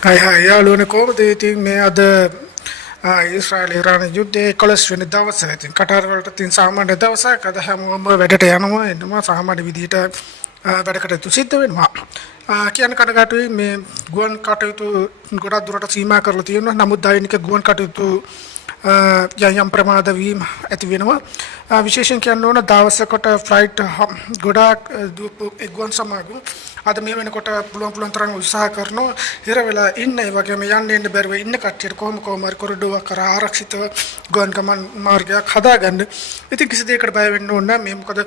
Hai hai යාළුවනේ කොහොමද ඉතින් මේ අද ඊශ්‍රායල් ඉරාන යුද්ධයේ 11 වෙනි දවසේ ඉතින් කටාර් වලට තියෙන සාමාන්‍ය දවසක් අද හැමෝම වැඩට යනවා එනවා සාමාන්‍ය විදිහට වැඩ කටයුතු සිද්ධ වෙනවා කියන්න කනගාටුයි මේ ගුවන් කටයුතු ගොඩක් දුරට සීමා කරලා තියෙනවා නමුත් දෛනික ගුවන් කටයුතු යම් ප්‍රමාද වීම ඇති වෙනවා විශේෂයෙන් කියන්න ඕන දවසකට ෆ්ලයිට් ගොඩාක් ගුවන් සමාගම් අද මේ වෙනකොට පුළුවන් තරම් උත්සාහ කරනවා හිර වෙලා ඉන්න ඒ වගේම යන්න එන්න බැරුව ඉන්න කට්ටියට කොහොම හරි කොරිඩෝවක් කරා ආරක්ෂිතව ගුවන් ගමන් මාර්ගයක් හදාගන්න. ඉතින් කිසි දෙයකට බය වෙන්න ඕනේ නැහැ. මේ මොකද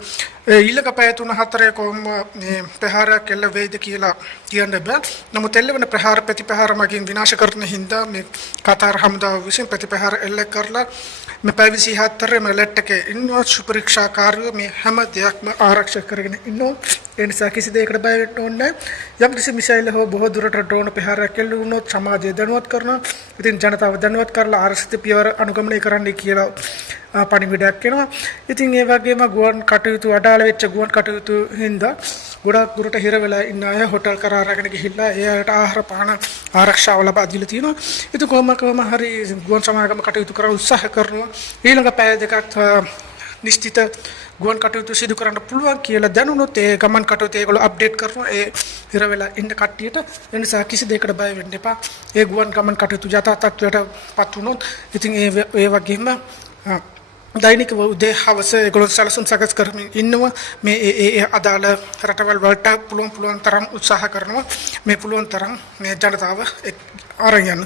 ඊළඟ පැය 3-4 කොහොම මේ ප්‍රහාරයක් එල්ල වෙයිද කියලා කියන්න බෑ. නමුත් එල්ලවන ප්‍රහාර ප්‍රතිපහාර මගින් විනාශ කරන හින්දා මේ කතාර් හමුදාව විසින් ප්‍රතිපහාර එල්ල කරලා මේ පැය 24 මෙලට් එකේ ඉන්නවා සුපරීක්ෂාකාරයෝ මේ හැම දෙයක්ම ආරක්ෂා කරගෙන ඉන්නවා. ඒ නිසා කිසි දෙයකට බය වෙන්න ඕනේ නැහැ. යම් කිසි මිසයිල් හෝ බොහෝ දුරට ඩ්‍රෝන් ප්‍රහාරයක් එල්ල වුණොත් සමාජය දැනුවත් කරනවා. ඉතින් ජනතාව දැනුවත් කරලා ආරක්ෂිත පියවර අනුගමනය කරන්න කියලා පණිවිඩයක් එනවා. ඉතින් ඒ වගේම ගුවන් කටයුතු අඩාල වෙච්ච ගුවන් කටයුතු හින්දා ගොඩක් දුරට හිර වෙලා ඉන්න අය හොටල් කරා අරගෙන ගිහිල්ලා ඒ අයට ආහාර පාන ආරක්ෂාව ලබා දීලා තියෙනවා. ඉතින් කොහොම හරි ගුවන් සමාගම කටයුතු කරලා උත්සාහ කරනවා. ඊළඟ පැය දෙකක් නිශ්චිත ගුවන් කටයුතු සිදු කරන්න පුළුවන් කියලා දැනුනොත් ඒ ගමන් කටයුතු ඒගොල්ලෝ අප්ඩේට් කරනවා ඒ හිර වෙලා ඉන්න කට්ටියට. ඒ නිසා කිසි දෙයකට බය වෙන්න එපා. ඒ ගුවන් ගමන් කටයුතු යථා තත්ත්වයටපත් වුණොත් ඉතින් ඒ වගේම දෛනිකව උදේ හවස ඒගොල්ලෝ සැලසුම් සකස් කරමින් ඉන්නවා මේ ඒ අදාළ රටවල් වලට පුළුවන් තරම් උත්සාහ කරනවා මේ පුළුවන් තරම් මේ ජනතාව අරන් යන්න.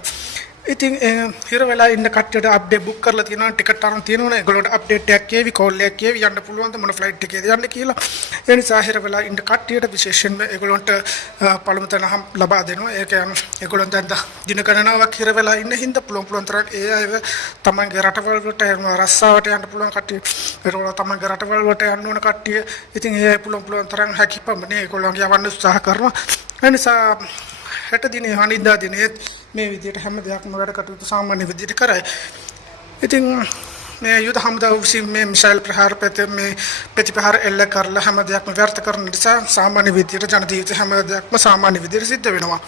ඉතින් හිර වෙලා ඉන්න කට්ටියට අප්ඩේට් බුක් කරලා තියෙනවා ටිකට් අරන් තියෙනවනේ ඒගොල්ලන්ට අප්ඩේට් එකක් කියවි කෝල් එකක් කියවි යන්න පුළුවන් ද මොන ෆ්ලයිට් එකේද යන්න කියලා. ඒ නිසා හිර වෙලා ඉන්න කට්ටියට විශේෂයෙන්ම ඒගොල්ලන්ට පළමු තැන ලබා දෙනවා. ඒ කියන්නේ ඒගොල්ලන් දැන් දින ගණනාවක් හිර වෙලා ඉන්න හින්දා පුළුවන් තරම් ඒ අයව තමන්ගේ රටවල් වලට රස්සාවට යන්න පුළුවන් කට්ටිය ඒගොල්ලෝ තමන්ගේ රටවල් වලට යන්න ඕන කට්ටිය ඉතින් ඒ පුළුවන් තරම් හැකියපමණේ ඒගොල්ලන් යවන්න උත්සාහ කරනවා. ඒ නිසා හෙට දිනේ අනිද්දා දිනේ මේ විදිහට හැම දෙයක්ම වැඩ කටයුතු සාමාන්‍ය විදිහට කරයි. ඉතින් මේ යුද හමුදාව විසින් මේ මිසයිල් ප්‍රහාර මේ ප්‍රතිපහාර එල්ල කරලා හැම දෙයක්ම ව්‍යර්ථ කරන නිසා සාමාන්‍ය විදිහට ජන ජීවිත හැම දෙයක්ම සාමාන්‍ය විදිහට සිද්ධ වෙනවා.